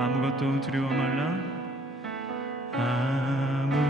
아무것도 두려워 말라. 아무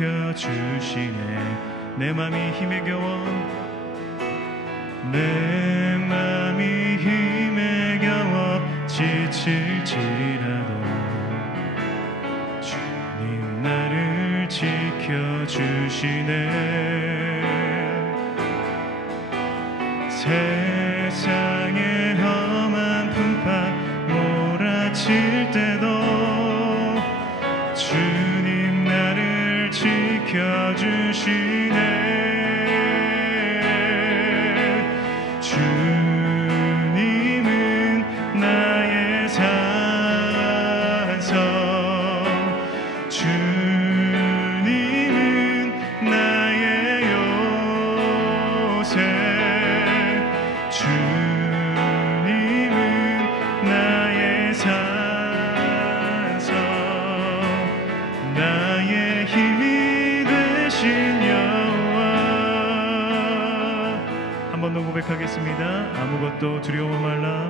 지켜주시네. 내 맘이 힘에 겨워. 내 맘이 힘에 겨워 지칠지라도. 주님 나를 지켜주시네. 세상의 험한 풍파 몰아칠 때도 지 고백하겠습니다. 아무것도 두려워 말라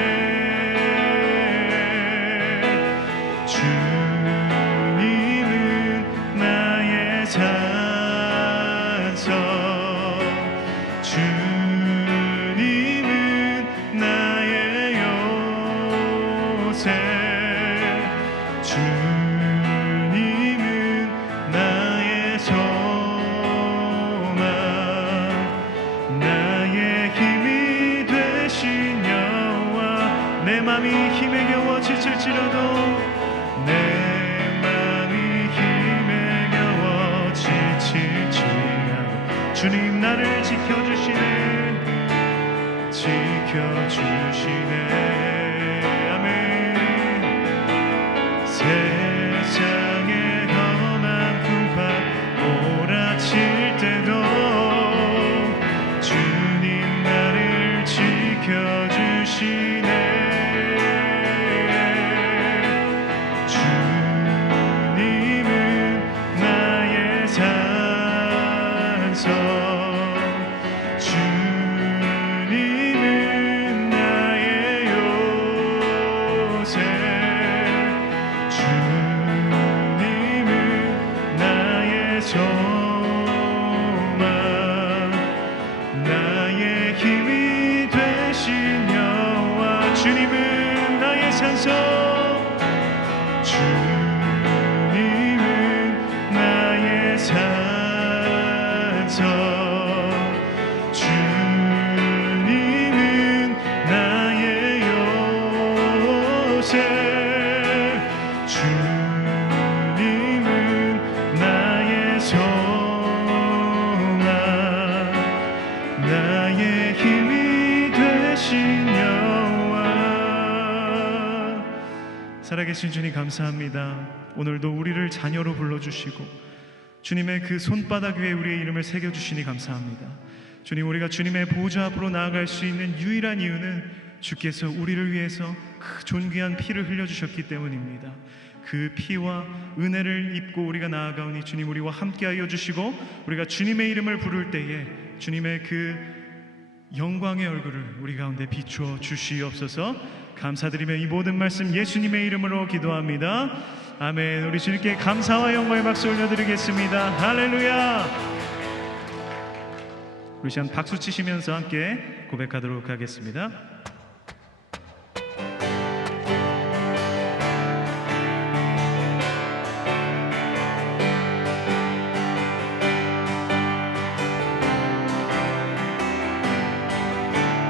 주님 나를 지켜주시네. 지켜주시네 주님 감사합니다. 오늘도 우리를 자녀로 불러주시고 주님의 그 손바닥 위에 우리의 이름을 새겨주시니 감사합니다. 주님 우리가 주님의 보좌 앞으로 나아갈 수 있는 유일한 이유는 주께서 우리를 위해서 그 존귀한 피를 흘려주셨기 때문입니다. 그 피와 은혜를 입고 우리가 나아가오니 주님 우리와 함께하여 주시고 우리가 주님의 이름을 부를 때에 주님의 그 영광의 얼굴을 우리 가운데 비추어 주시옵소서 감사드리며 이 모든 말씀 예수님의 이름으로 기도합니다. 아멘. 우리 주님께 감사와 영광의 박수 올려드리겠습니다. 할렐루야. 우리 시간 박수 치시면서 함께 고백하도록 하겠습니다.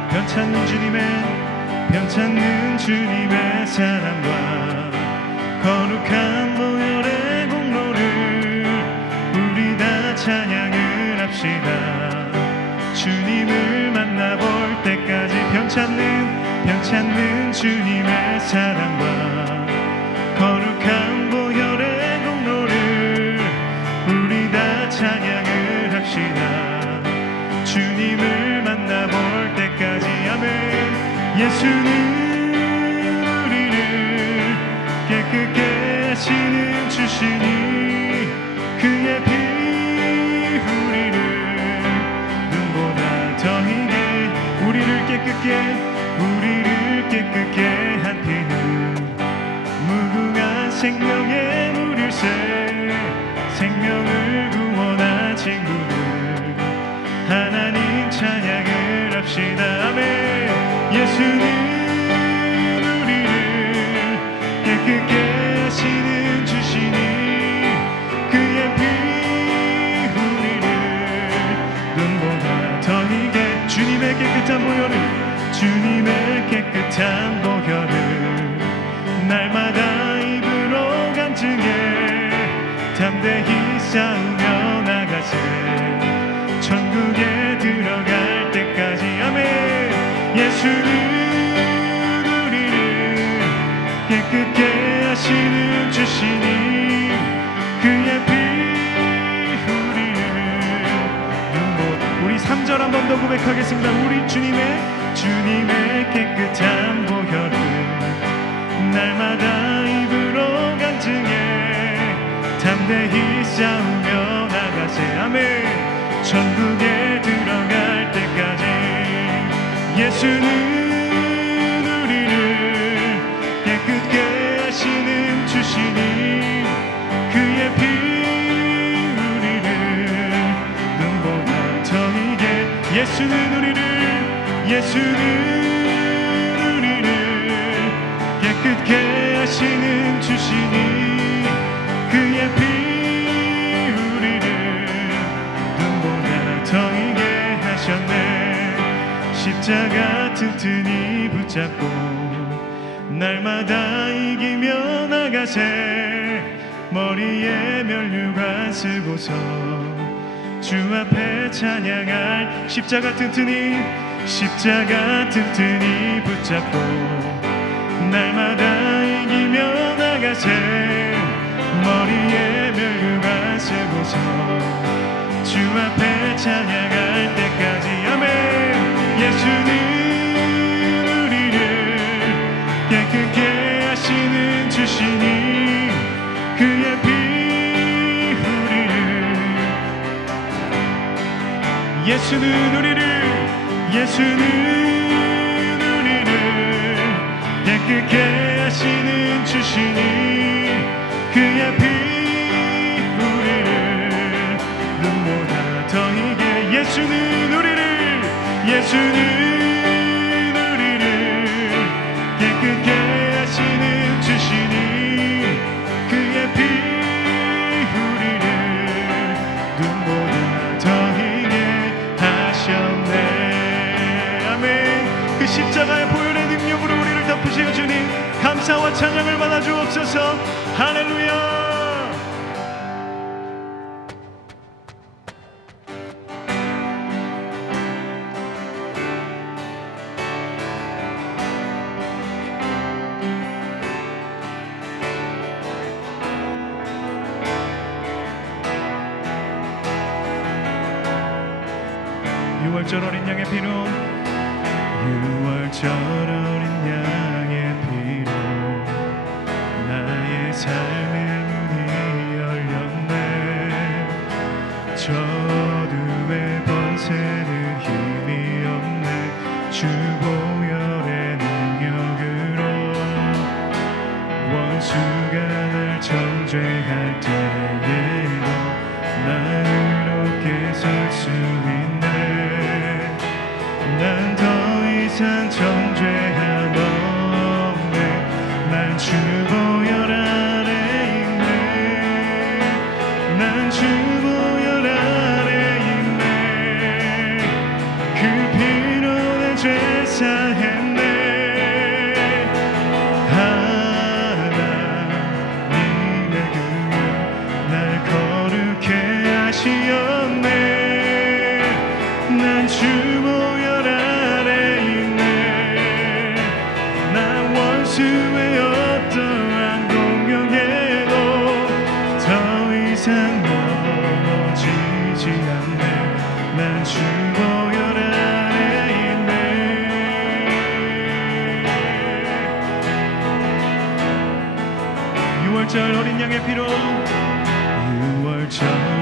변찮는 주님의 변찮는 주님의 사랑과 거룩한 보혈의 공로를 우리 다 찬양을 합시다. 주님을 만나볼 때까지 변찮는 변찮는 주님의 사랑과 예수는 우리를 깨끗게 하시는 주시니 그의 피 우리를 눈보다 더 희게 우리를 깨끗게 우리를 깨끗게 한 피는 무궁한 생명의 물일새 생명을 구원한 친구들 하나님 찬양을 합시다 예수는 우리를 깨끗게 하시는 주시니 그의 피 우리를 눈보다 더 희게 주님의 깨끗한 보혈을 주님의 깨끗한 보혈을 날마다 입으로 간증해 담대히 싸우 깨끗게 하시는 주시니 그의 피 우리를 눈보 우리 3절 한 번 더 고백하겠습니다. 우리 주님의 주님의 깨끗한 보혈을 날마다 입으로 간증해 담대히 싸우며 나가세. 아멘. 천국에 들어갈 때까지 예수는 예수는 우리를 예수는 우리를 깨끗게 하시는 주시니 그의 피 우리를 눈보다 더 희게 하셨네. 십자가 튼튼히 붙잡고 날마다 이기며 나가세. 머리에 면류관 쓰고서 주 앞에 찬양할 십자가 튼튼히 십자가 튼튼히 붙잡고 날마다 이기며 나가세. 머리에 멸류관 쓰고서 주 앞에 찬양할 때까지 예수는 우리를 예수는 우리를 깨끗게 하시는 주시니 그의 피 우리를 눈보다 더 희게 예수는 우리를 예수는 찬양을 받아 주옵소서. 할렐루야. 유월절 어린 양의 피로 유월절 절 어린 양의 피로 6월절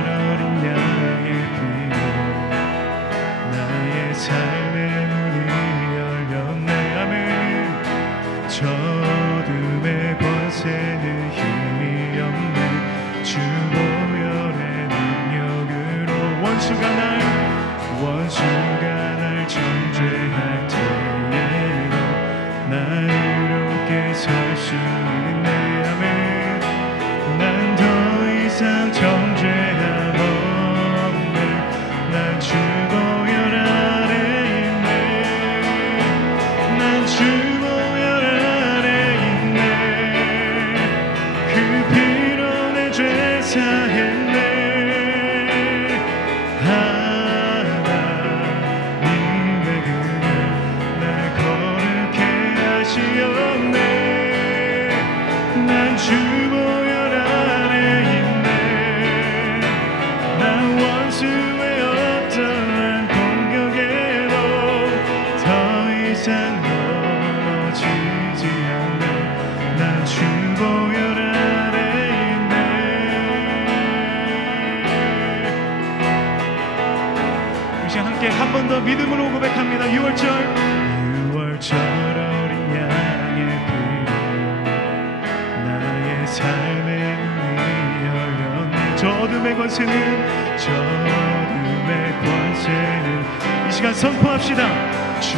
함께 한 번 더 믿음으로 고백합니다. 6월절. 6월절 어린 양의 피. 나의 삶의 문이 열렸네 저둠의 권세는 저둠의 권세는 이 시간 선포합시다. 주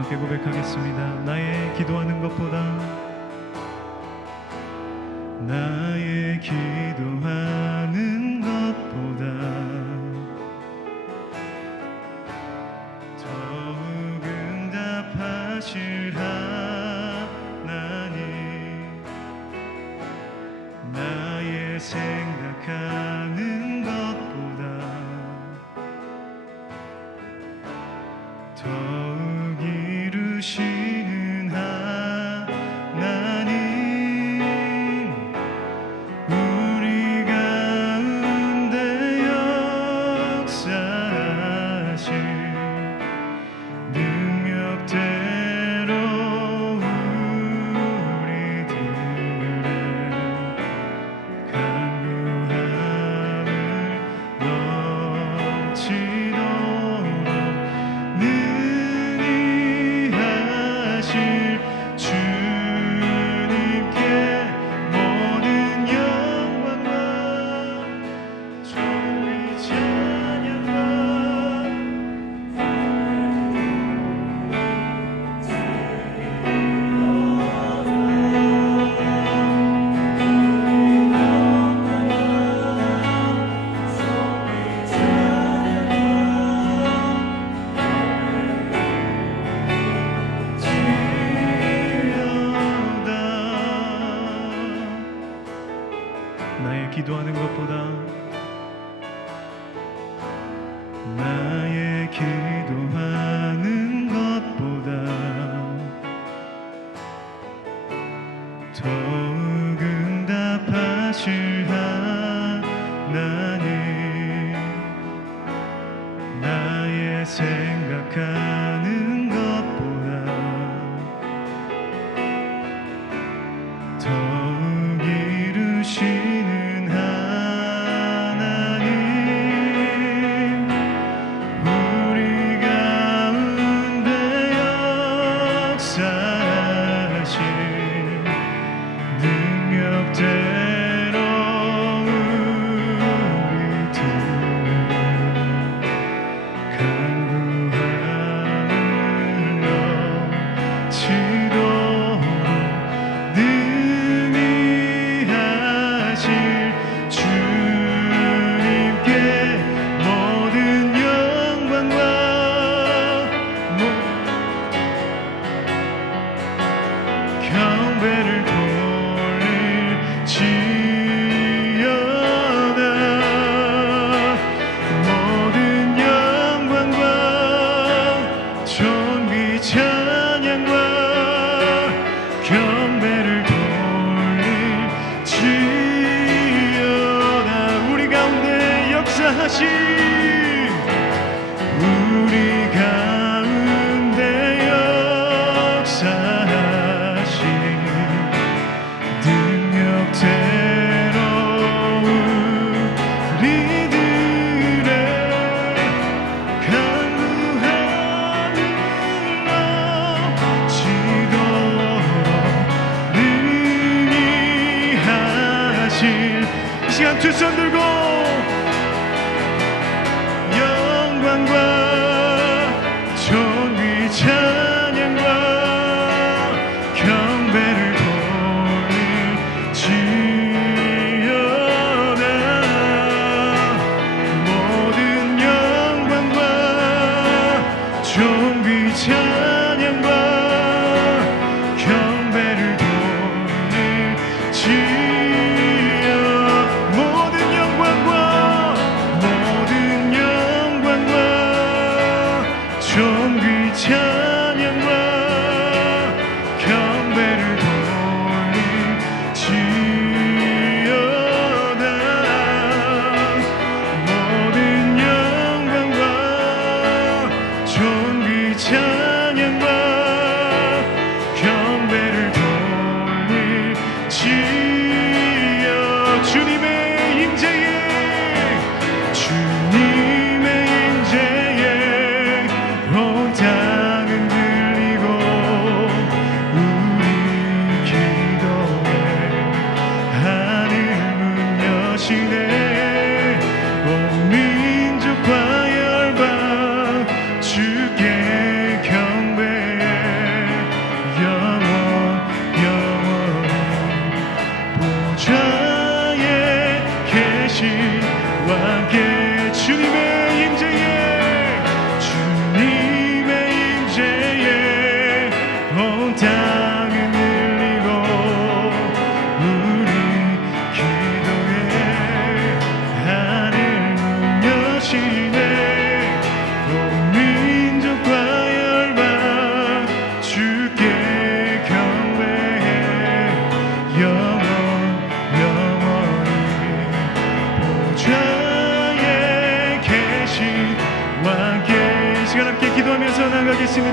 그렇게 고백하겠습니다. 나의 기도하는 것보다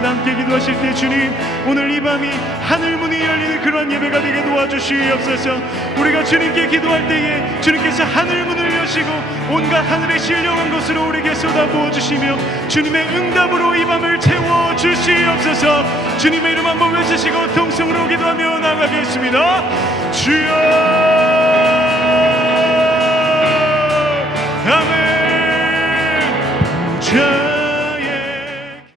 다 함께 기도하실 때 주님 오늘 이 밤이 하늘 문이 열리는 그러한 예배가 되게 도와주시옵소서. 우리가 주님께 기도할 때에 주님께서 하늘 문을 여시고 온갖 하늘의 신령한 것으로 우리에게 쏟아부어 주시며 주님의 응답으로 이 밤을 채워 주시옵소서. 주님의 이름 한번 외치시고 통성으로 기도하며 나가겠습니다. 주여! 아멘! 주